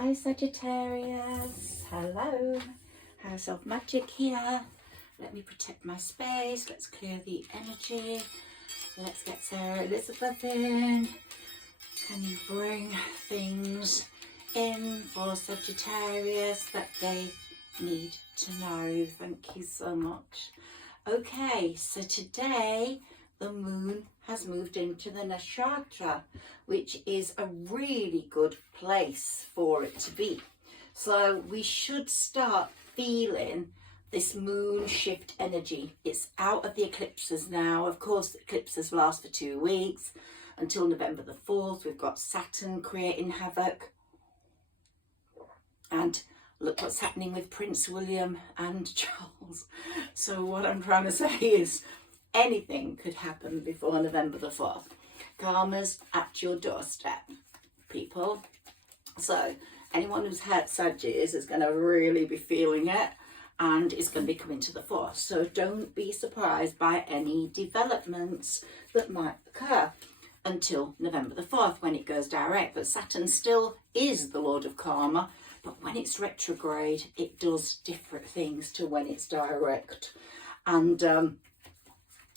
Hi Sagittarius, hello, Higherself magic here. Let me protect my space, let's clear the energy, let's get Sarah Elizabeth in. Can you bring things in for Sagittarius that they need to know? Thank you so much. Okay, so today the moon has moved into the nakshatra, which is a really good place for it to be. So we should start feeling this moon shift energy. It's out of the eclipses now. Of course, the eclipses last for 2 weeks until November the 4th. We've got Saturn creating havoc. And look what's happening with Prince William and Charles. So what I'm trying to say is anything could happen before November the 4th. Karma's at your doorstep, people. So anyone who's had Saggies is going to really be feeling it, and it's going to be coming to the fore. So don't be surprised by any developments that might occur until November the 4th when it goes direct. But Saturn still is the Lord of Karma, but when it's retrograde, it does different things to when it's direct. And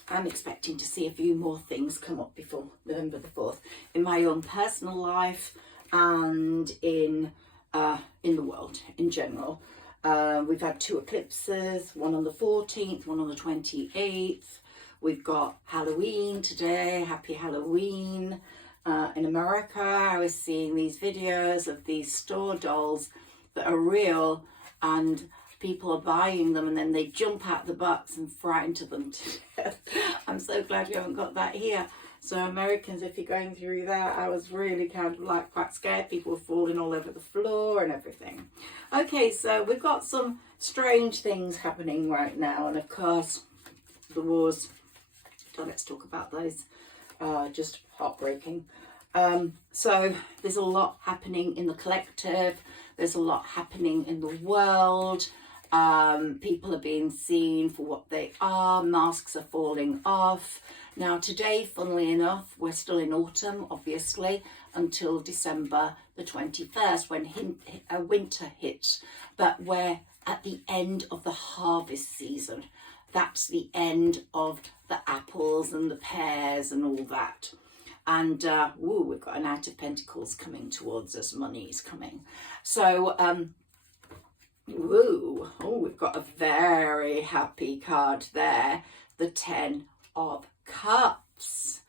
I'm expecting to see a few more things come up before November the 4th in my own personal life and in the world in general. We've had 2 eclipses, one on the 14th, one on the 28th. We've got Halloween today, happy Halloween. In America, I was seeing these videos of these store dolls that are real, and people are buying them and then they jump out the box and frighten them to death. I'm so glad we haven't got that here. So Americans, if you're going through that, I was really kind of like quite scared. People were falling all over the floor and everything. Okay, so we've got some strange things happening right now, and of course the wars. So let's talk about those. Just heartbreaking. So there's a lot happening in the collective. There's a lot happening in the world. People are being seen for what they are. Masks are falling off. Now today, funnily enough, we're still in autumn, obviously, until December the 21st when winter hits. But we're at the end of the harvest season. That's the end of the apples and the pears and all that. And we've got a Knight of Pentacles coming towards us. Money is coming. So we've got a very happy card there, the 10 of Cups,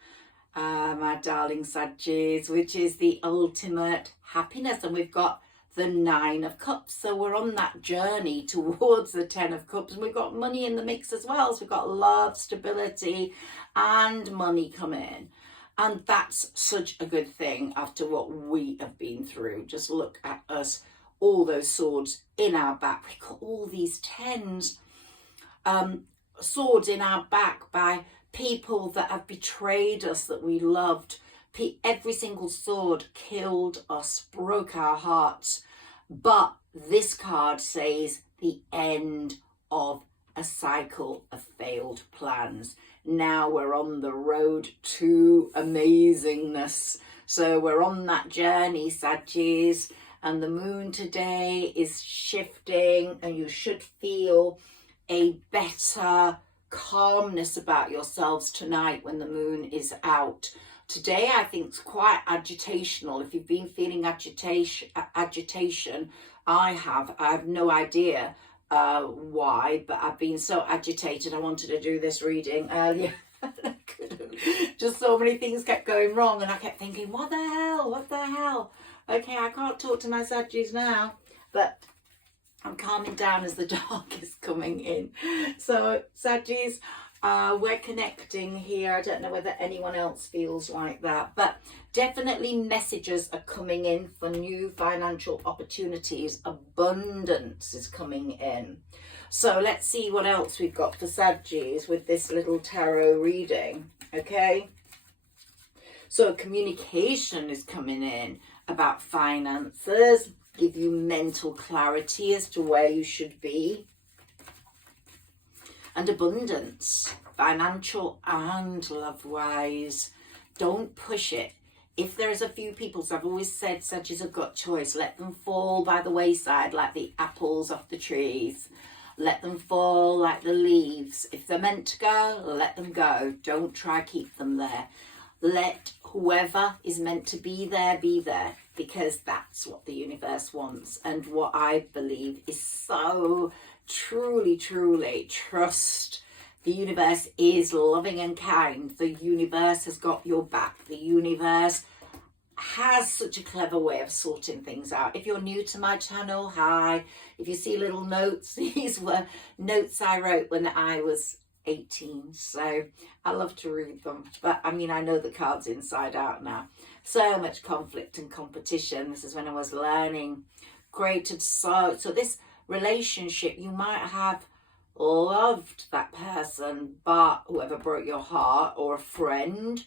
my darling Saggies, which is the ultimate happiness. And we've got the 9 of Cups, so we're on that journey towards the 10 of Cups, and we've got money in the mix as well. So we've got love, stability and money coming, and that's such a good thing after what we have been through. Just look at us, all those swords in our back. We've got all these 10s, swords in our back by people that have betrayed us, that we loved. Every single sword killed us, broke our hearts. But this card says the end of a cycle of failed plans. Now we're on the road to amazingness. So we're on that journey, Saggies. And the moon today is shifting, and you should feel a better calmness about yourselves tonight when the moon is out. Today, I think, it's quite agitational. If you've been feeling agitation, I have no idea why, but I've been so agitated. I wanted to do this reading earlier. I couldn't. Just so many things kept going wrong, and I kept thinking, what the hell? Okay, I can't talk to my Saggies now, but I'm calming down as the dark is coming in. So Saggies, we're connecting here. I don't know whether anyone else feels like that, but definitely messages are coming in for new financial opportunities. Abundance is coming in. So let's see what else we've got for Saggies with this little tarot reading. Okay, so communication is coming in about finances, give you mental clarity as to where you should be. And abundance, financial and love-wise. Don't push it. if there's a few people, so I've always said Saggies have got choice, let them fall by the wayside like the apples off the trees. Let them fall like the leaves. If they're meant to go, let them go. Don't try to keep them there. Let whoever is meant to be there, because that's what the universe wants. And what I believe is so truly, truly trust. The universe is loving and kind. The universe has got your back. The universe has such a clever way of sorting things out. If you're new to my channel, hi. If you see little notes, these were notes I wrote when I was 18, so I love to read them. But I mean, I know the cards inside out now. So much conflict and competition. This is when I was learning. Created so this relationship, you might have loved that person, but whoever broke your heart, or a friend,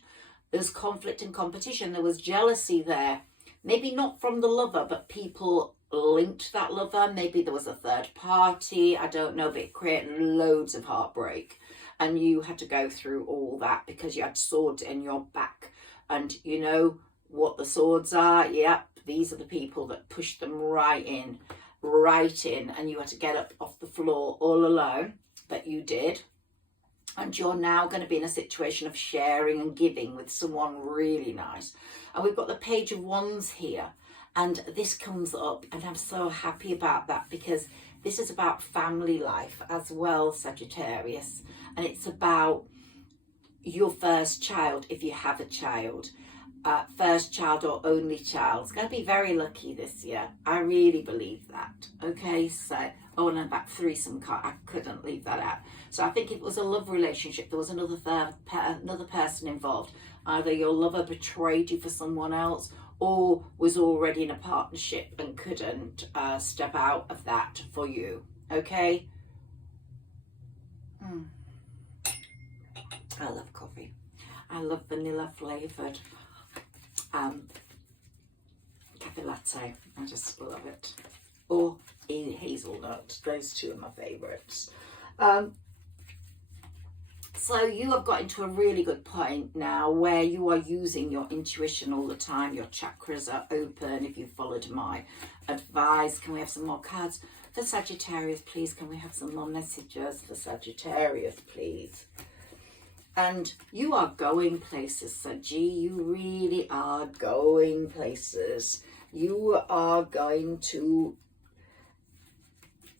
there's conflict and competition. There was jealousy there. Maybe not from the lover, but people linked that lover. Maybe there was a third party. I don't know, but it created loads of heartbreak. And you had to go through all that because you had swords in your back. And you know what the swords are? Yep, these are the people that pushed them right in. And you had to get up off the floor all alone. But you did. And you're now going to be in a situation of sharing and giving with someone really nice. And we've got the Page of Wands here. And this comes up, and I'm so happy about that, because this is about family life as well, Sagittarius. And it's about your first child, if you have a child. First child or only child. It's going to be very lucky this year. I really believe that. Okay, so, oh, and about threesome card. I couldn't leave that out. So I think if it was a love relationship, there was another person involved. Either your lover betrayed you for someone else, or was already in a partnership and couldn't step out of that for you. Okay? I love coffee. I love vanilla flavoured cafe latte. I just love it. Or hazelnut. Those two are my favourites. So you have got into a really good point now where you are using your intuition all the time. Your chakras are open. If you followed my advice, can we have some more cards for Sagittarius, please? Can we have some more messages for Sagittarius, please? And you are going places, Saggi. You really are going places. You are going to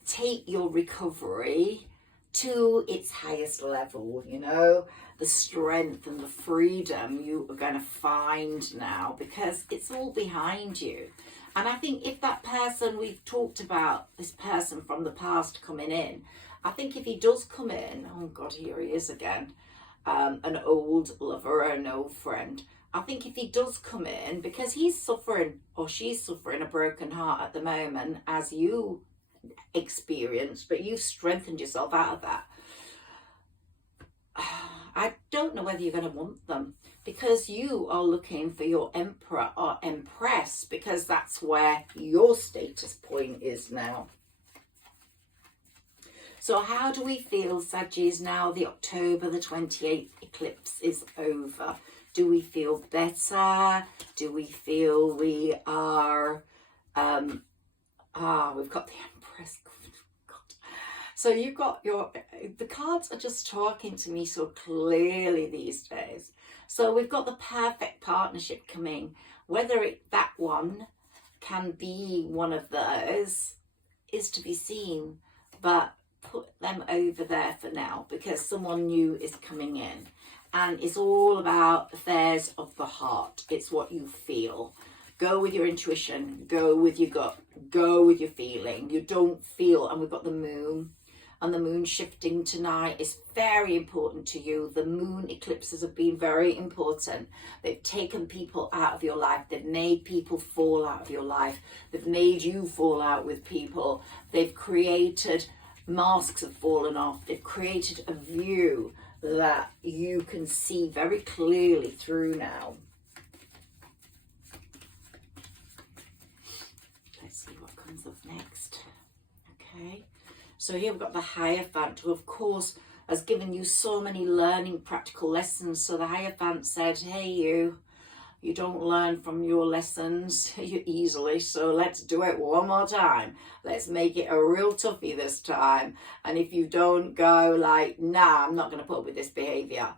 take your recovery to its highest level, you know, the strength and the freedom you are going to find now, because it's all behind you. And I think if that person, we've talked about this person from the past coming in, I think if he does come in, oh God, here he is again, an old lover or an old friend, I think if he does come in, because he's suffering or she's suffering a broken heart at the moment, as you experienced, but you've strengthened yourself out of that. I don't know whether you're going to want them, because you are looking for your emperor or empress, because that's where your status point is now. So how do we feel, Saggies, now the October the 28th eclipse is over? Do we feel better? Do we feel we are we've got the Empress. God. So you've got the cards are just talking to me so clearly these days. So we've got the perfect partnership coming. Whether that one can be one of those is to be seen, but put them over there for now, because someone new is coming in. And it's all about affairs of the heart. It's what you feel. Go with your intuition, go with your gut, go with your feeling. You don't feel, and we've got the moon, and the moon shifting tonight is very important to you. The moon eclipses have been very important. They've taken people out of your life. They've made people fall out of your life. They've made you fall out with people. They've created, masks have fallen off. They've created a view that you can see very clearly through now. Let's see what comes up next. Okay, so here we've got the Hierophant, who of course has given you so many learning practical lessons. So the Hierophant said, hey you, You don't learn from your lessons easily, so let's do it one more time. Let's make it a real toughie this time. And if you don't go like, nah, I'm not going to put up with this behaviour,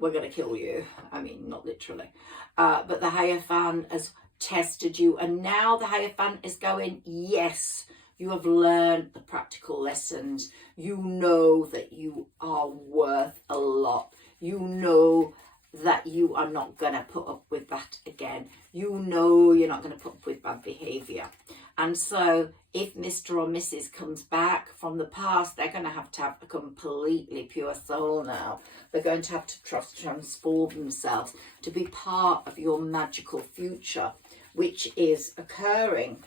we're going to kill you. I mean, not literally. But the Hierophant has tested you, and now the Hierophant is going, yes, you have learned the practical lessons. You know that you are worth a lot. You know that you are not going to put up with that again. You know you're not going to put up with bad behaviour. And so if Mr. or Mrs. comes back from the past, they're going to have a completely pure soul now. They're going to have to transform themselves to be part of your magical future, which is occurring.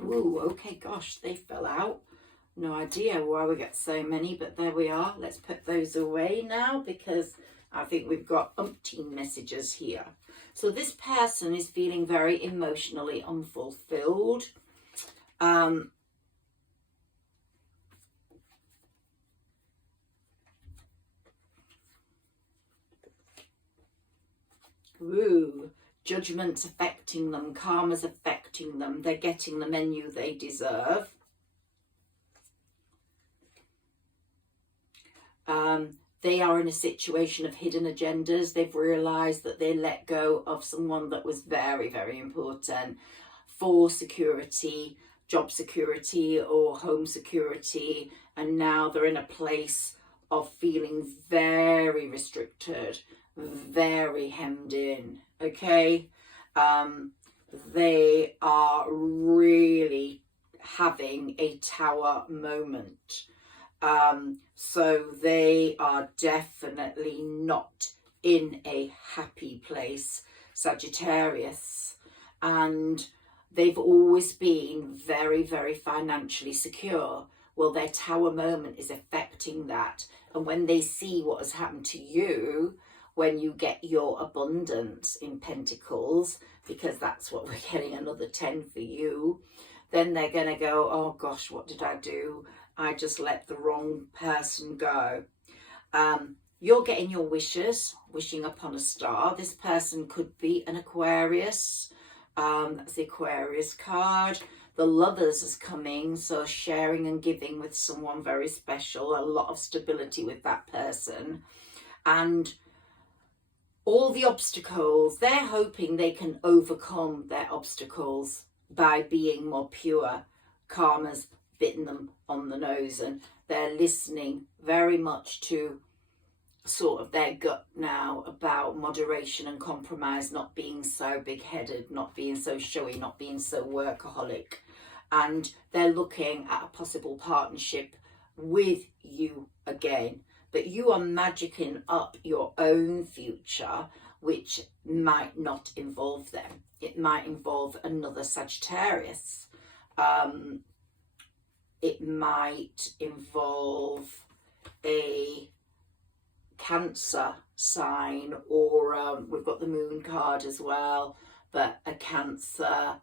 Ooh, okay, gosh, they fell out. No idea why we get so many, but there we are. Let's put those away now, because I think we've got umpteen messages here. So this person is feeling very emotionally unfulfilled. Ooh, judgment's affecting them, karma's affecting them. They're getting the menu they deserve. They are in a situation of hidden agendas. They've realised that they let go of someone that was very, very important for security, job security or home security, and now they're in a place of feeling very restricted, very hemmed in, okay? They are really having a tower moment. So they are definitely not in a happy place, Sagittarius, and they've always been very, very financially secure. Well, their tower moment is affecting that, and when they see what has happened to you, when you get your abundance in Pentacles, because that's what we're getting, another 10 for you, then they're going to go, oh gosh, what did I do? I just let the wrong person go. You're getting your wishes, wishing upon a star. This person could be an Aquarius. That's the Aquarius card. The Lovers is coming, so sharing and giving with someone very special. A lot of stability with that person. And all the obstacles, they're hoping they can overcome their obstacles by being more pure. Karma's bitten them on the nose, and they're listening very much to sort of their gut now about moderation and compromise, not being so big-headed, not being so showy, not being so workaholic. And they're looking at a possible partnership with you again, but you are magicking up your own future, which might not involve them. It might involve another Sagittarius. It might involve a Cancer sign, or we've got the Moon card as well, but a Cancer,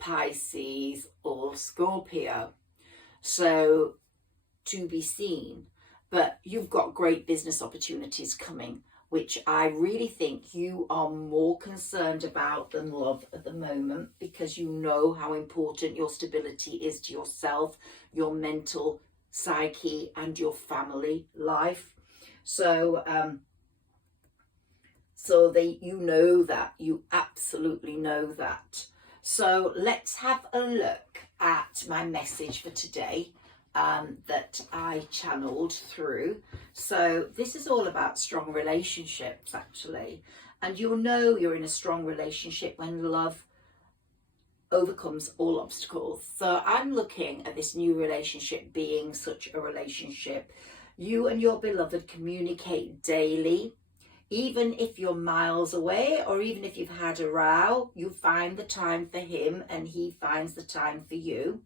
Pisces or Scorpio. So to be seen, but you've got great business opportunities coming, which I really think you are more concerned about than love at the moment, because you know how important your stability is to yourself, your mental psyche and your family life. So you know that, you absolutely know that. So let's have a look at my message for today that I channeled through. So this is all about strong relationships, actually, and you'll know you're in a strong relationship when love overcomes all obstacles. So I'm looking at this new relationship being such a relationship. You and your beloved communicate daily. Even if you're miles away, or even if you've had a row, you find the time for him and he finds the time for you.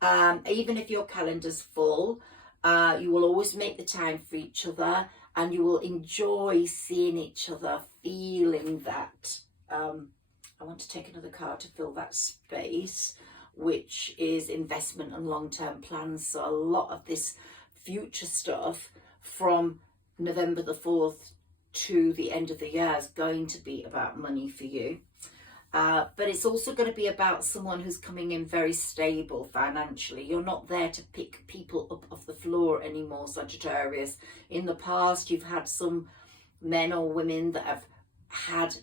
Even if your calendar's full, you will always make the time for each other, and you will enjoy seeing each other, feeling that. I want to take another card to fill that space, which is investment and long-term plans. So a lot of this future stuff from November the 4th to the end of the year is going to be about money for you. But it's also going to be about someone who's coming in very stable financially. You're not there to pick people up off the floor anymore, Sagittarius. In the past, you've had some men or women that have had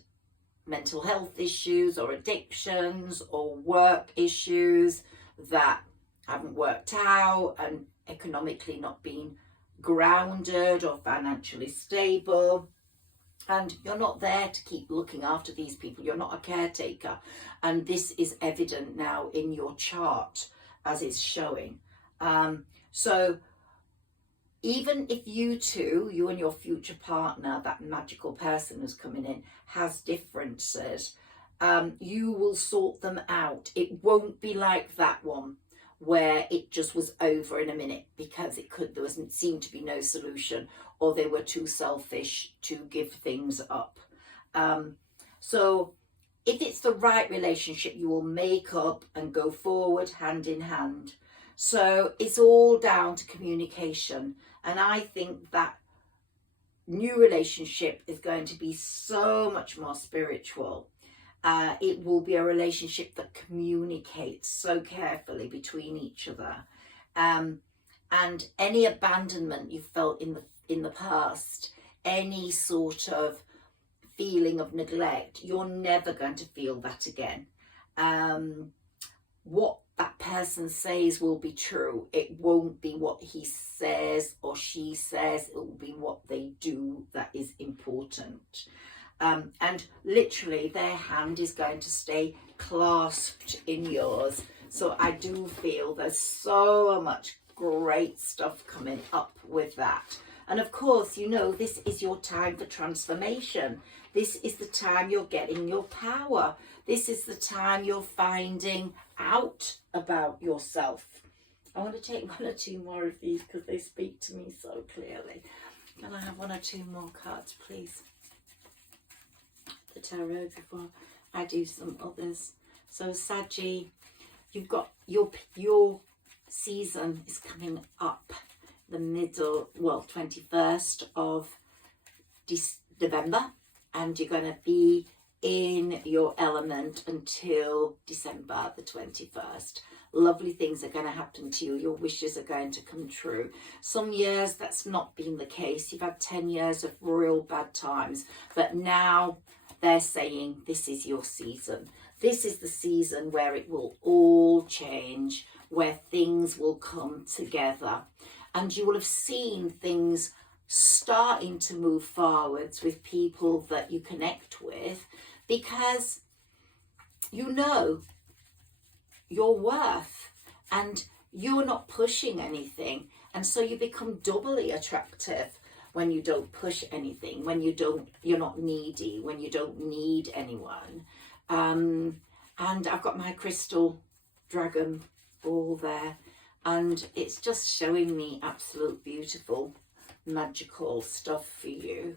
mental health issues or addictions or work issues that haven't worked out, and economically not been grounded or financially stable. And you're not there to keep looking after these people. You're not a caretaker. And this is evident now in your chart as it's showing. So even if you two, you and your future partner, that magical person who's coming in, has differences, you will sort them out. It won't be like that one where it just was over in a minute because there wasn't seemed to be no solution, or they were too selfish to give things up. So if it's the right relationship, you will make up and go forward hand in hand. So it's all down to communication. And I think that new relationship is going to be so much more spiritual. It will be a relationship that communicates so carefully between each other. And any abandonment you felt in the past, any sort of feeling of neglect, you're never going to feel that again. What that person says will be true. It won't be what he says or she says. It will be what they do that is important. And literally their hand is going to stay clasped in yours. So I do feel there's so much great stuff coming up with that. And of course, you know, this is your time for transformation. This is the time you're getting your power. This is the time you're finding out about yourself. I want to take one or two more of these because they speak to me so clearly. Can I have one or two more cards, please? The tarot before I do some others. So Saggi, you've got your season is coming up the middle, well, 21st of November, and you're going to be in your element until December the 21st. Lovely things are going to happen to you. Your wishes are going to come true. Some years that's not been the case. You've had 10 years of real bad times, but now they're saying this is your season. This is the season where it will all change, where things will come together. And you will have seen things starting to move forwards with people that you connect with, because you know your worth and you're not pushing anything. And so you become doubly attractive when you don't push anything, when you're not needy, when you don't need anyone. And I've got my crystal dragon ball there, and it's just showing me absolute beautiful magical stuff for you.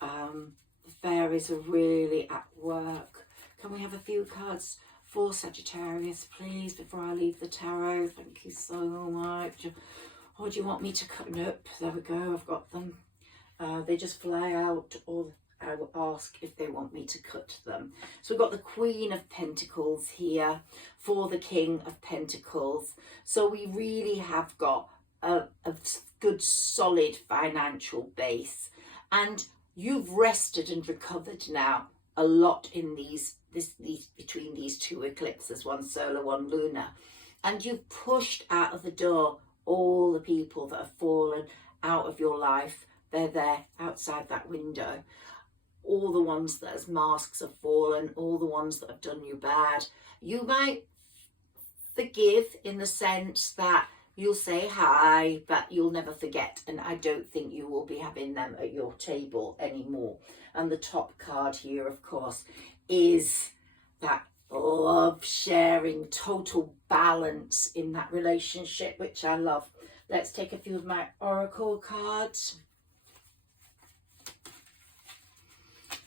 The fairies are really at work. Can we have a few cards for Sagittarius, please, before I leave the tarot? Thank you so much. Or do you want me to cut? Nope, there we go, I've got them. They just fly out, or I will ask if they want me to cut them. So we've got the Queen of Pentacles here for the King of Pentacles. So we really have got a good solid financial base, and you've rested and recovered now a lot in these between these two eclipses, one solar, one lunar, and you've pushed out of the door all the people that have fallen out of your life. They're there outside that window. All the ones that as masks have fallen, all the ones that have done you bad. You might forgive in the sense that you'll say hi, but you'll never forget. And I don't think you will be having them at your table anymore. And the top card here, of course, is that love sharing, total balance in that relationship, which I love. Let's take a few of my oracle cards.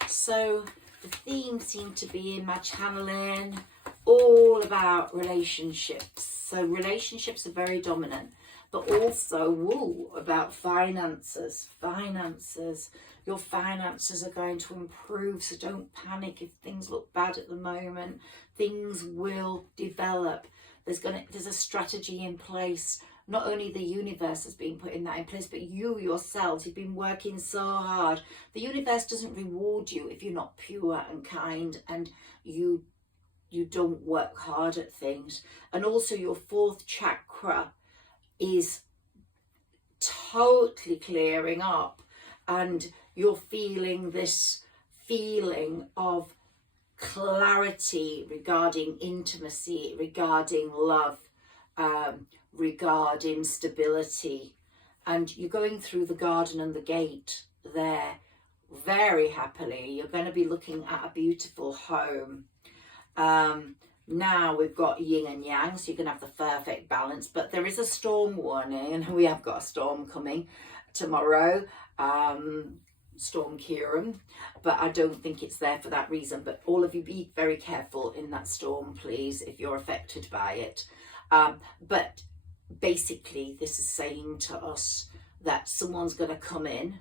So the theme seemed to be in my channeling all about relationships. So relationships are very dominant, but also about finances. Your finances are going to improve, so don't panic if things look bad at the moment. Things will develop. There's a strategy in place. Not only the universe has been putting that in place, but you yourselves, you've been working so hard. The universe doesn't reward you if you're not pure and kind and you don't work hard at things. And also your fourth chakra is totally clearing up, and you're feeling this feeling of clarity regarding intimacy, regarding love, regarding stability. And you're going through the garden and the gate there very happily. You're going to be looking at a beautiful home. Now we've got yin and yang, so you can have the perfect balance, but there is a storm warning, and we have got a storm coming tomorrow, Storm Kieran, but I don't think it's there for that reason. But all of you, be very careful in that storm, please, if you're affected by it. But basically this is saying to us that someone's going to come in.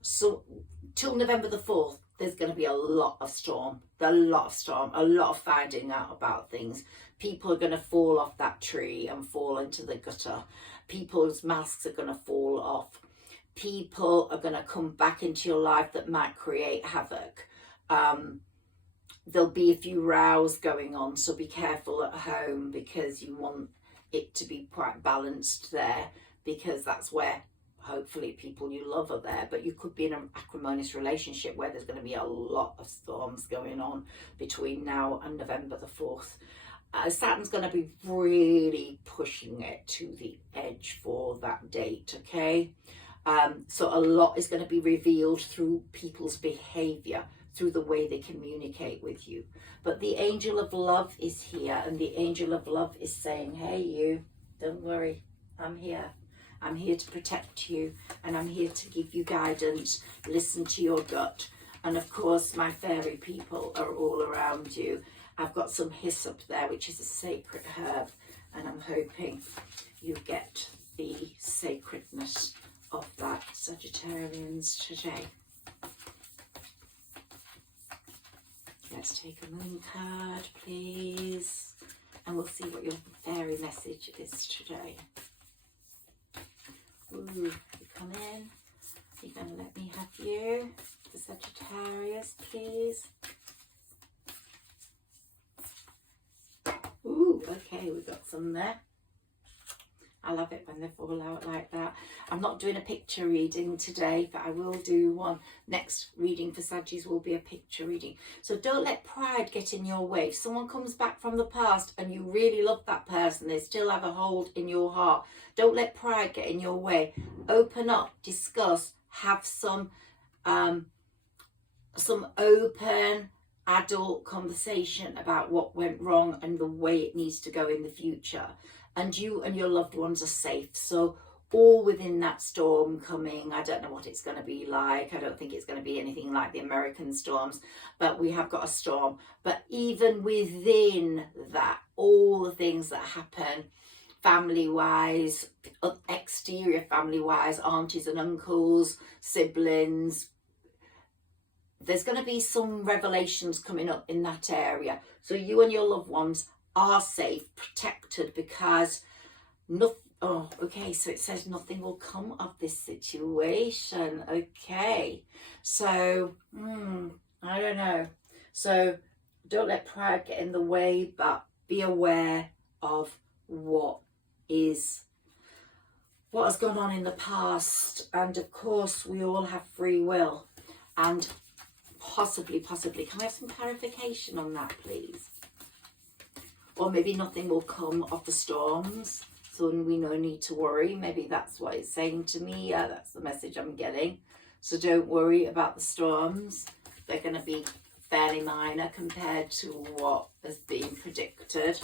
So till November the 4th, there's going to be a lot of finding out about things. People are going to fall off that tree and fall into the gutter. People's masks are going to fall off. People are going to come back into your life that might create havoc. There'll be a few rows going on, so be careful at home, because you want it to be quite balanced there, because that's where hopefully people you love are there. But you could be in an acrimonious relationship where there's going to be a lot of storms going on between now and November the 4th. Saturn's going to be really pushing it to the edge for that date, okay? So a lot is going to be revealed through people's behavior, through the way they communicate with you. But the angel of love is here, and the angel of love is saying, hey, you, don't worry, I'm here. I'm here to protect you, and I'm here to give you guidance. Listen to your gut. And of course, my fairy people are all around you. I've got some hyssop there, which is a sacred herb, and I'm hoping you get the sacredness of that, Sagittarians, today. Let's take a moon card, please, and we'll see what your fairy message is today. Ooh, you come in. You're going to let me have you, the Sagittarius, please. Ooh, okay, we've got some there. I love it when they fall out like that. I'm not doing a picture reading today, but I will do one. Next reading for Saggis will be a picture reading. So don't let pride get in your way. If someone comes back from the past and you really love that person, they still have a hold in your heart. Don't let pride get in your way. Open up, discuss, have some open adult conversation about what went wrong and the way it needs to go in the future. And you and your loved ones are safe. So all within that storm coming, I don't know what it's going to be like. I don't think it's going to be anything like the American storms, but we have got a storm. But even within that, all the things that happen, family-wise, exterior family-wise, aunties and uncles, siblings, there's going to be some revelations coming up in that area. So you and your loved ones are safe, protected, because nothing. Oh, okay, so it says nothing will come of this situation. Okay, so I don't know. So don't let pride get in the way, but be aware of what has gone on in the past. And of course, we all have free will, and possibly, can we have some clarification on that, please? Or maybe nothing will come of the storms, so we no need to worry. Maybe that's what it's saying to me. Yeah, that's the message I'm getting. So don't worry about the storms. They're going to be fairly minor compared to what has been predicted.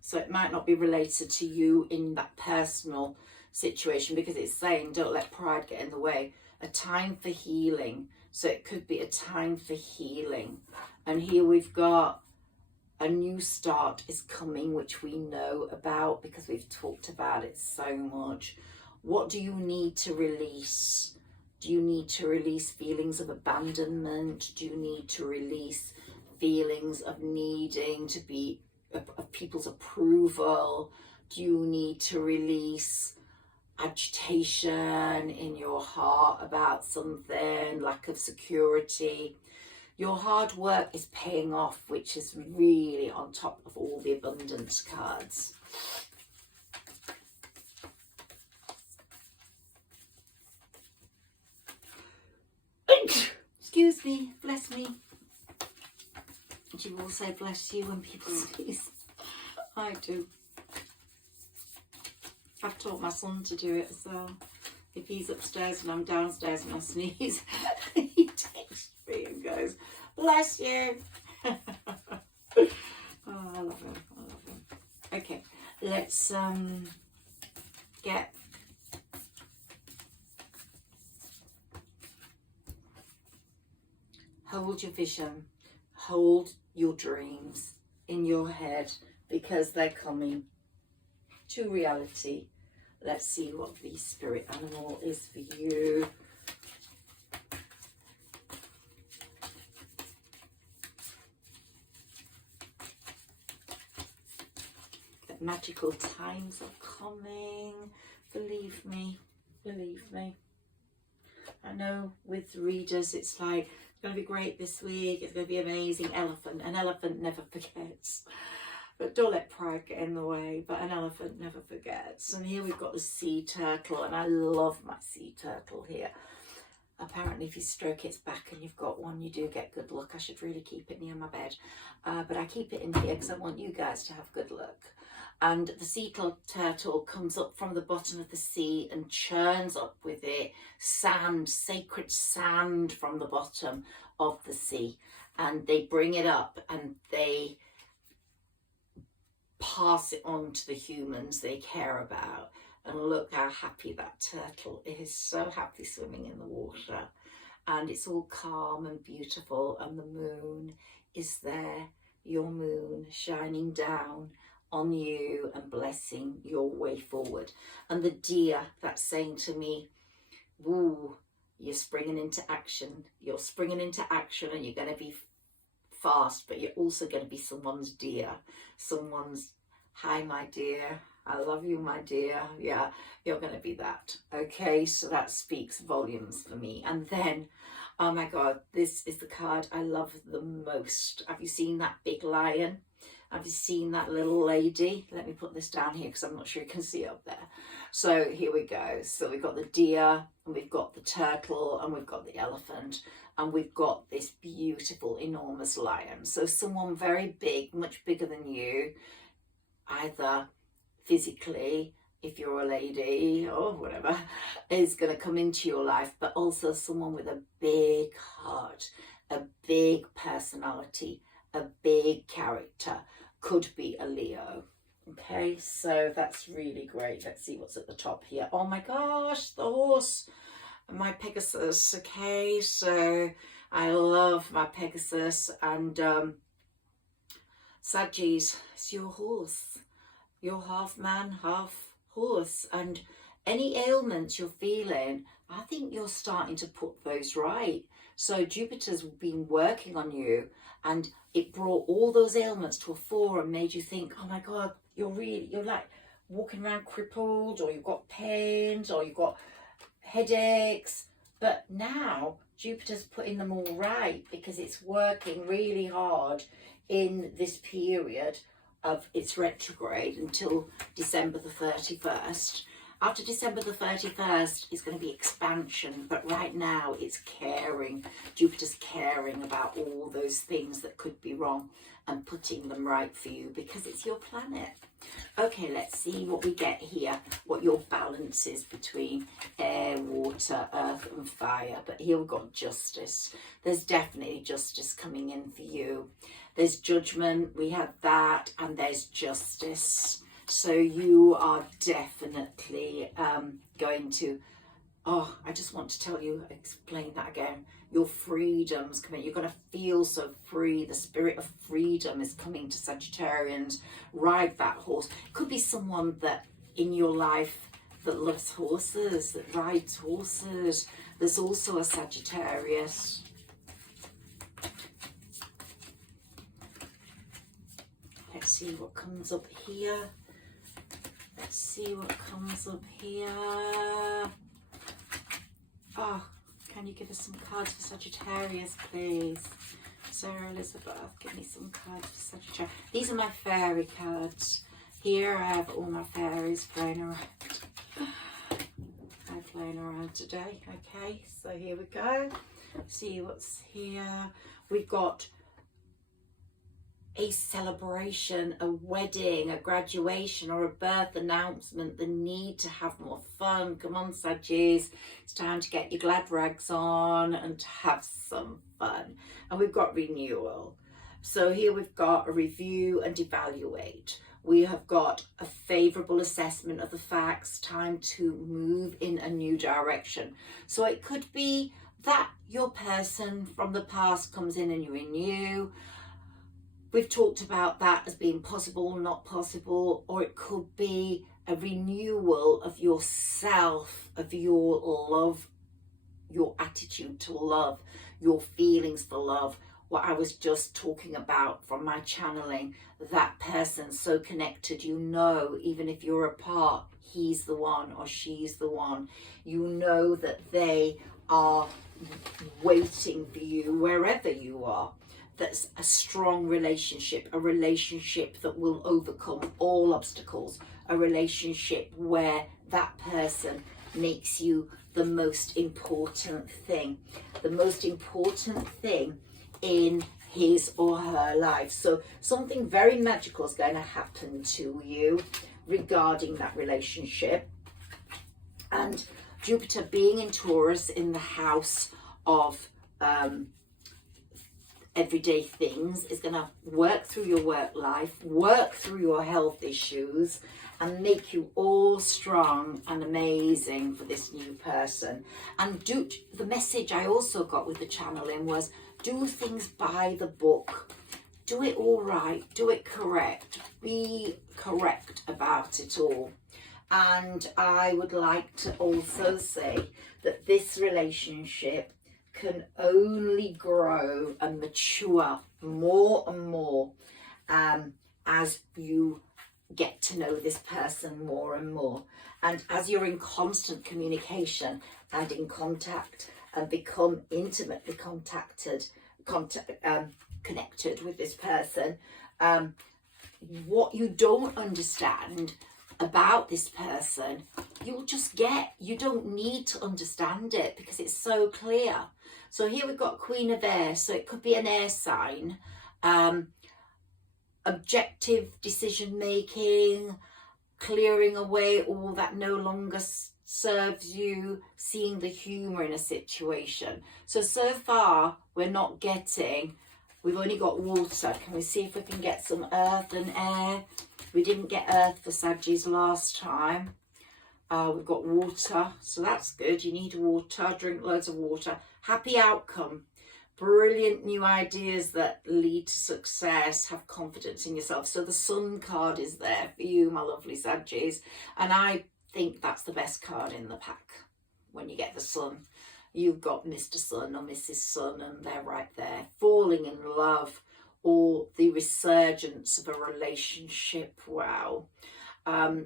So it might not be related to you in that personal situation, because it's saying don't let pride get in the way. A time for healing. So it could be a time for healing. And here we've got a new start is coming, which we know about because we've talked about it so much. What do you need to release? Do you need to release feelings of abandonment? Do you need to release feelings of needing to be of people's approval? Do you need to release agitation in your heart about something, lack of security? Your hard work is paying off, which is really on top of all the abundance cards. Excuse me, bless me. Do you all say bless you when people sneeze? I do. I've taught my son to do it as well. If he's upstairs and I'm downstairs and I sneeze, he takes me and goes, bless you. Oh, I love him. I love him. Okay, let's get hold your vision, hold your dreams in your head because they're coming to reality. Let's see what the spirit animal is for you. The magical times are coming. Believe me, believe me. I know with readers it's like, it's going to be great this week, it's going to be amazing. Elephant, an elephant never forgets. But don't let pride get in the way, but an elephant never forgets. And here we've got the sea turtle, and I love my sea turtle here. Apparently if you stroke its back and you've got one, you do get good luck. I should really keep it near my bed. But I keep it in here because I want you guys to have good luck. And the sea turtle comes up from the bottom of the sea and churns up with it sand, sacred sand from the bottom of the sea. And they bring it up and they pass it on to the humans they care about. And look how happy that turtle is, so happy swimming in the water. And it's all calm and beautiful, and the moon is there, your moon shining down on you and blessing your way forward. And the deer that's saying to me, woo, you're springing into action. You're springing into action and you're going to be fast, but you're also going to be someone's dear, someone's, hi my dear, I love you my dear. Yeah, you're going to be that. Okay, so that speaks volumes for me. And then, oh my God, this is the card I love the most. Have you seen that big lion? Have you seen that little lady? Let me put this down here because I'm not sure you can see it up there. So here we go. So we've got the deer, and we've got the turtle, and we've got the elephant, and we've got this beautiful, enormous lion. So someone very big, much bigger than you, either physically, if you're a lady or whatever, is going to come into your life, but also someone with a big heart, a big personality, a big character. Could be a Leo. Okay, so that's really great. Let's see what's at the top here. Oh my gosh, the horse, my Pegasus. Okay, so I love my Pegasus, and Saggis, it's your horse. You're half man, half horse, and any ailments you're feeling, I think you're starting to put those right. So Jupiter's been working on you, and it brought all those ailments to a fore and made you think, oh my God, you're like walking around crippled, or you've got pains, or you've got headaches. But now Jupiter's putting them all right because it's working really hard in this period of its retrograde until December the 31st. After December the 31st, it's going to be expansion, but right now it's caring. Jupiter's caring about all those things that could be wrong and putting them right for you because it's your planet. Okay, let's see what we get here, what your balance is between air, water, earth and fire. But here we've got justice. There's definitely justice coming in for you. There's judgment, we have that, and there's justice. So you are definitely going to Oh, I just want to tell you, explain that again. Your freedom's coming. You're going to feel so free. The spirit of freedom is coming to Sagittarians. Ride that horse. Could be someone that in your life that loves horses, that rides horses. There's also a Sagittarius. Let's see what comes up here. Let's see what comes up here. Oh, can you give us some cards for Sagittarius, please? Sarah Elizabeth, give me some cards for Sagittarius. These are my fairy cards. Here I have all my fairies playing around. I'm playing around today. Okay, so here we go. See what's here. We've got a celebration, a wedding, a graduation, or a birth announcement, the need to have more fun. Come on, Saggies, it's time to get your glad rags on and to have some fun. And we've got renewal. So here we've got a review and evaluate. We have got a favourable assessment of the facts, time to move in a new direction. So it could be that your person from the past comes in and you renew. We've talked about that as being possible, not possible, or it could be a renewal of yourself, of your love, your attitude to love, your feelings for love. What I was just talking about from my channeling, that person so connected, you know, even if you're apart, he's the one or she's the one. You know that they are waiting for you wherever you are. That's a strong relationship, a relationship that will overcome all obstacles, a relationship where that person makes you the most important thing in his or her life. So something very magical is going to happen to you regarding that relationship. And Jupiter being in Taurus in the house of everyday things is going to work through your work life, work through your health issues, and make you all strong and amazing for this new person. And the message I also got with the channeling was, do things by the book. Do it all right, do it correct, be correct about it all. And I would like to also say that this relationship can only grow and mature more and more as you get to know this person more and more. And as you're in constant communication and in contact and become intimately connected with this person, what you don't understand about this person, you'll just get. You don't need to understand it because it's so clear. So here we've got Queen of Air, so it could be an air sign. Objective decision making, clearing away all that no longer serves you, seeing the humour in a situation. So far we're not getting, we've only got water. Can we see if we can get some earth and air? We didn't get earth for Saggies last time. We've got water, so that's good. You need water, drink loads of water. Happy outcome. Brilliant new ideas that lead to success. Have confidence in yourself. So the Sun card is there for you, my lovely Saggies. And I think that's the best card in the pack. When you get the Sun, you've got Mr. Sun or Mrs. Sun, and they're right there. Falling in love, or the resurgence of a relationship. Wow.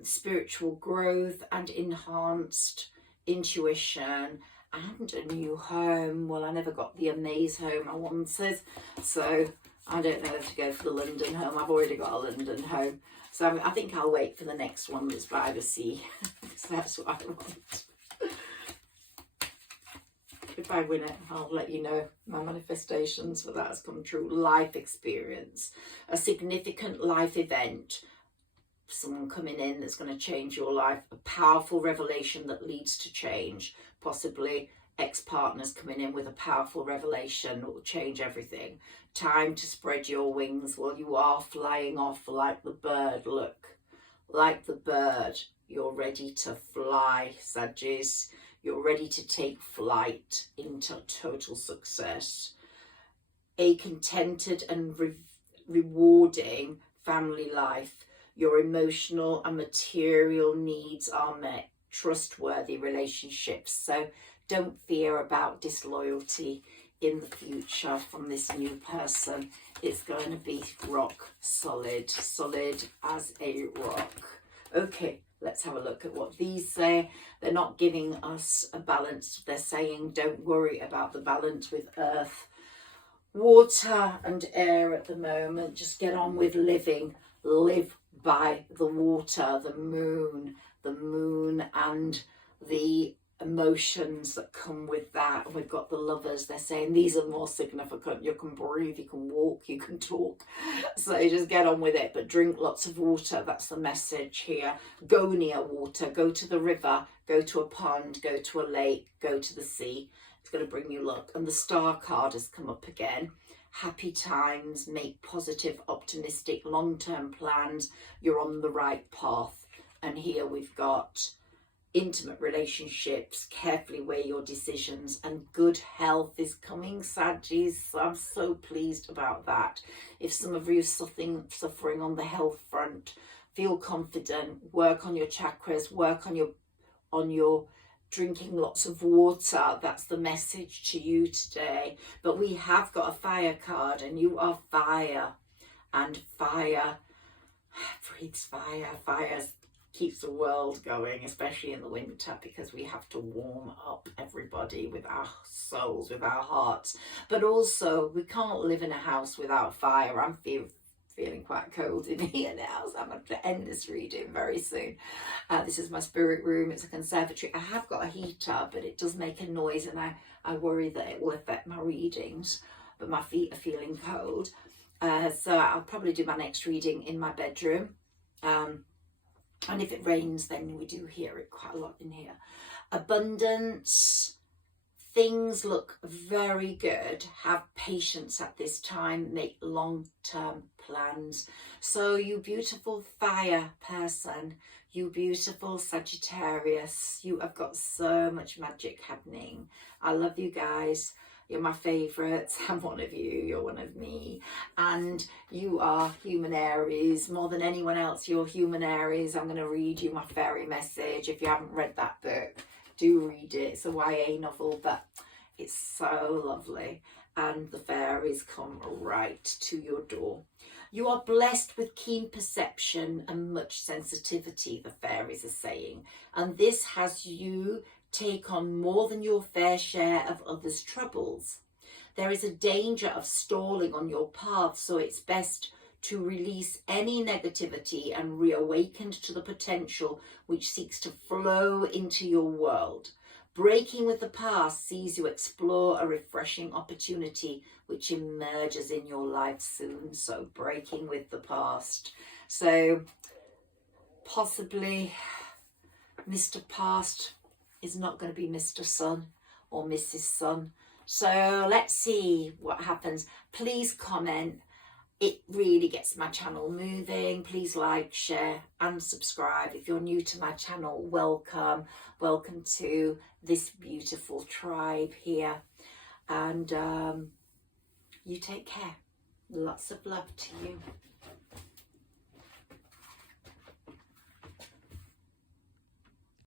Spiritual growth and enhanced intuition and a new home. Well, I never got the amaze home I wanted, so I don't know if to go for the London home. I've already got a London home, so I think I'll wait for the next one that's by the sea. So that's what I want. If I win it, I'll let you know my manifestations for that has come true. Life experience, a significant life event, someone coming in that's going to change your life, a powerful revelation that leads to change, possibly ex-partners coming in with a powerful revelation that will change everything. Time to spread your wings. Well, you are flying off like the bird. Look, like the bird, you're ready to fly, Saggies. You're ready to take flight into total success. A contented and rewarding family life. Your emotional and material needs are met. Trustworthy relationships. So don't fear about disloyalty in the future from this new person. It's going to be rock solid, solid as a rock. Okay, let's have a look at what these say. They're not giving us a balance. They're saying don't worry about the balance with earth, water and air at the moment. Just get on with living. Live by the water, the moon and the emotions that come with that. And we've got the lovers. They're saying these are more significant. You can breathe, you can walk, you can talk. So just get on with it, but drink lots of water. That's the message here. Go near water, go to the river, go to a pond, go to a lake, go to the sea. It's going to bring you luck. And the star card has come up again. Happy times, make positive, optimistic, long-term plans. You're on the right path. And here we've got intimate relationships, carefully weigh your decisions, and good health is coming, Saggis. I'm so pleased about that. If some of you are suffering on the health front, feel confident, work on your chakras, work on your drinking lots of water. That's the message to you today. But we have got a fire card, and you are fire, and fire breathes fire. Fire keeps the world going, especially in the winter, because we have to warm up everybody with our souls, with our hearts. But also, we can't live in a house without fire. I'm feeling quite cold in here now, so I'm going to end this reading very soon. This is my spirit room. It's a conservatory. I have got a heater, but it does make a noise, and I worry that it will affect my readings. But my feet are feeling cold. So I'll probably do my next reading in my bedroom. And if it rains, then we do hear it quite a lot in here. Abundance. Things look very good. Have patience at this time. Make long-term plans. So you beautiful fire person, you beautiful Sagittarius, you have got so much magic happening. I love you guys. You're my favourites. I'm one of you. You're one of me. And you are Humanairies. More than anyone else, you're Humanairies. I'm going to read you my fairy message. If you haven't read that book, do read it. It's a YA novel, but it's so lovely. And the fairies come right to your door. You are blessed with keen perception and much sensitivity, the fairies are saying. And this has you take on more than your fair share of others' troubles. There is a danger of stalling on your path, so it's best to release any negativity and reawaken to the potential which seeks to flow into your world. Breaking with the past sees you explore a refreshing opportunity which emerges in your life soon. So breaking with the past. So possibly Mr. Past is not going to be Mr. Sun or Mrs. Sun. So let's see what happens. Please comment. It really gets my channel moving. Please like, share and subscribe. If you're new to my channel, welcome. Welcome to this beautiful tribe here. And you take care. Lots of love to you.